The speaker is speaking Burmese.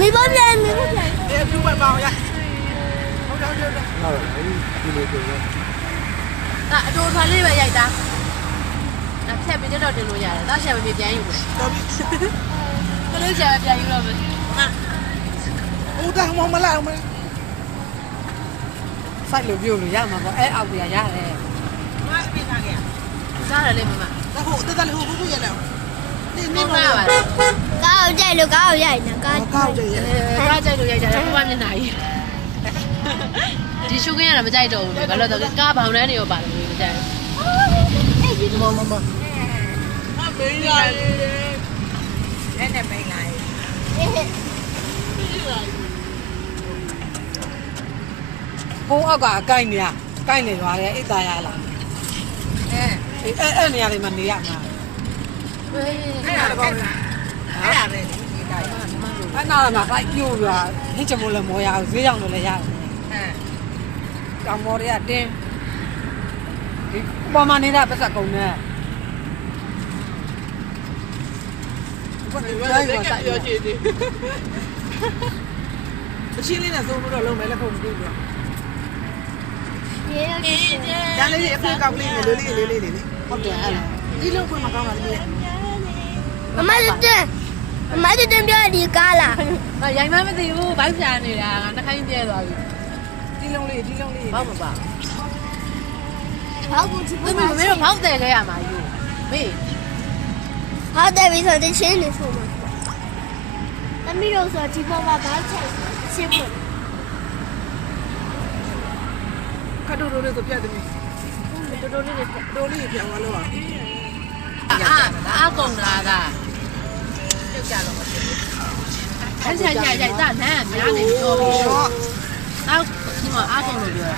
没包片，没包片。哎，不管包呀。好的好的。好了，ဒီလိုပြောရဒါအတူထွားလေးပဲရိုက်တာဒါဖြတ်ပြီးတော့တင်လို့ရတယ်ဒါဆရာမပြေပြန်ယူမယ်ကလေးဆရာပြန်ယူတော့မယ်ဟုတ်တယ်မမလာမ စိုက်လို့ပြုတ်လို့ရမှာပေါ့အဲ့အောက်ပြရတယ် မပြေးထားခဲ့ စားတယ်လေမမ ဒါဟုတ်တက်တယ်ဟုတ်ဘူးရလဲနေနေ ဟုတ် မ ပါပါ 高在了，高在呢，高。 ကောက်တယ်ရ ကားကြိုက်လို့ရိုက်ကြတယ်ဘုရားမျက်နှာကြီးဒီရှုခင်းရတာမကြိုက်တော့ဘူးလေဘာလို့လဲကားဘောင်တန်းတွေရောပါတယ်မကြိုက်ဘူး မမမမင်းလာနဲ့နဲ့မင်းလာ ဘုံအောက်ကအကိုက်နေရကိုက်နေသွားတယ်အိတ်သားရလားအဲ့နေရာတွေမှာနေရမှာ အဲ့ဒါတော့အဲ့ဒါပဲဒီတိုင်း အဲ့နာမှာကိုက်ပြို့ပြဟင်းချမိုးလည်းမောရအောင်ဈေးကြောင်လို့လည်းရတယ်ကောင်မော်တွေကတင်းဒီပေါ်မှာနေတာပတ်သက်ကုန်နဲ့ ဘာလဲပြောချင်တယ်အချင်းလေးနဲ့သုံးလို့တော့လုံးမယ်လက်ဖို့မပြီးဘူး 也有。 ဒါလေးအဖေကောက်ကလေးလေးလေးလေးလေး ဟုတ်တယ်အဲ့လို ဒီလုံးဖွင့်မကောင်းပါဘူးလေ 妈妈是这，妈妈是这边离嘎了。 ရိုင်မမသိဘူးဘိုက်ဖြာနေတာငါနှခိုင်းပြဲသွားပြီ ဒီလုံးလေးဒီလုံးလေး ဘောက်မပါ 好古奇不 သူမမေတို့ဘောက်တယ်ခဲ့ရမှာယူမေ 好在为啥在前面说嘛？那没有说鸡婆把把菜切不。 ခတ်တို့တို့လေးဆိုပြတ်တယ် တော်တော်လေးတွေ တို့လေးပြောင်းသွားလို့ပါ အားကုန်လာတာပြုတ်ကြတော့မဖြစ်ဘူးအဲ့ဆိုင်ရိုက်တာနန်းများနေတော့ပြီအောက်ဒီမှာအားကုန်လို့ပြော